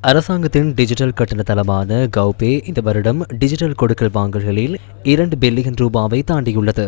அரசாங்கத்தின் டிஜிட்டல் கட்டண தளமான கௌபே இந்த வருடம் டிஜிட்டல் கொடுக்கல் வாங்கல்களில் இரண்டு பில்லியன் ரூபாவை தாண்டியுள்ளது.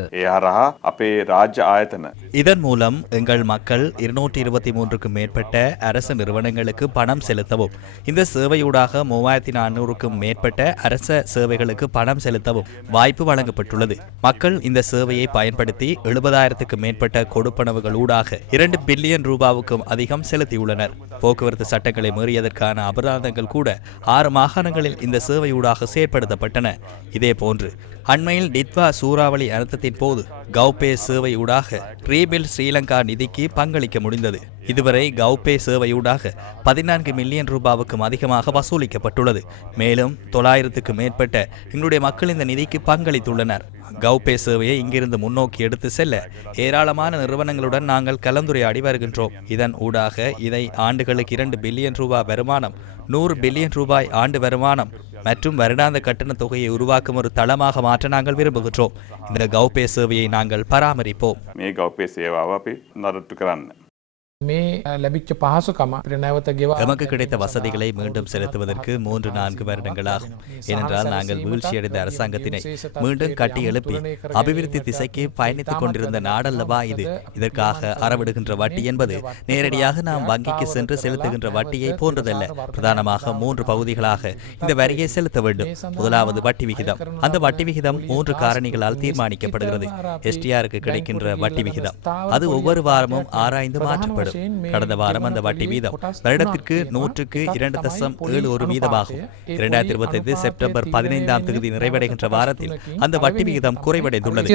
இதன் மூலம் எங்கள் மக்கள் இருநூற்றி இருபத்தி மூன்றுக்கும் மேற்பட்ட அரசு நிறுவனங்களுக்கு பணம் செலுத்தவும் இந்த சேவையூடாக மூவாயிரத்தி நானூறுக்கும் மேற்பட்ட அரச சேவைகளுக்கு பணம் செலுத்தவும் வாய்ப்பு வழங்கப்பட்டுள்ளது. மக்கள் இந்த சேவையை பயன்படுத்தி எழுபதாயிரத்துக்கும் மேற்பட்ட கொடுப்பனவுகளூடாக இரண்டு பில்லியன் ரூபாவுக்கும் அதிகம் செலுத்தியுள்ளனர். போக்குவரத்து சட்டங்களை மீறியதற்கான அபராதங்கள் கூட ஆறு மாகாணங்களில் இந்த சேவையூடாக செயற்படுத்தப்பட்டன. இதேபோன்று அண்மையில் டித்வா சூறாவளி அனர்த்தத்தின் போது கௌபே சேவையூடாக ரீபில் ஸ்ரீலங்கா நிதிக்கு பங்களிக்க முடிந்தது. இதுவரை கௌபே சேவையூடாக பதினான்கு மில்லியன் ரூபாவுக்கும் அதிகமாக வசூலிக்கப்பட்டுள்ளது. மேலும் தொள்ளாயிரத்துக்கு மேற்பட்ட எங்களுடைய மக்கள் இந்த நிதிக்கு பங்களித்துள்ளனர். கவுபே சேவையை இங்கிருந்து முன்னோக்கி எடுத்து செல்ல ஏராளமான நிறுவனங்களுடன் நாங்கள் கலந்துரையாடி வருகின்றோம். இதன் ஊடாக இதை ஆண்டுகளுக்கு இரண்டு பில்லியன் ரூபாய் வருமானம் நூறு பில்லியன் ரூபாய் ஆண்டு வருமானம் மற்றும் வருடாந்த கட்டண தொகையை உருவாக்கும் ஒரு தளமாக மாற்ற நாங்கள் விரும்புகின்றோம். இந்த கவுபே சேவையை நாங்கள் பராமரிப்போம். மே கவுபே சேவாவை நடத்துகிறான் මේ ලැබිච්ච පහසුකම අපිට නැවත ගෙවා எமக்கு கிடைத்த வசதிகளை மீண்டும் செலுத்துவதற்கு மூன்று நான்கு வருடங்களாகும் ஏனென்றால் நாங்கள் வீழ்ச்சியடைந்த அரசாங்கத்தினை மீண்டும் கட்டி எழுப்பி அபிவிருத்தி திசைக்கு பயணித்துக் கொண்டிருந்த நாடல்லவா இது இதற்காக அறவிடுகின்ற வட்டி என்பது நேரடியாக நாம் வங்கிக்கு சென்று செலுத்துகின்ற வட்டியை போன்றதல்ல பிரதானமாக மூன்று பகுதிகளாக இந்த வரியை செலுத்த வேண்டும் முதலாவது வட்டி விகிதம் அந்த வட்டி விகிதம் மூன்று காரணிகளால் தீர்மானிக்கப்படுகிறது எஸ்டிஆருக்கு கிடைக்கின்ற வட்டி விகிதம் அது ஒவ்வொரு வாரமும் ஆராய்ந்து மாற்றப்படும் கடந்த வாரம் அந்த வட்டி வீதம். வருடத்திற்கு நூற்றுக்கு இரண்டு தசம் ஏழு ஒரு வீதமாகும். இரண்டாயிரத்தி இருபத்தி ஐந்து செப்டம்பர் பதினைந்தாம் தேதி நிறைவடைகின்ற வாரத்தில் அந்த வட்டி விகிதம் குறைவடைந்துள்ளது.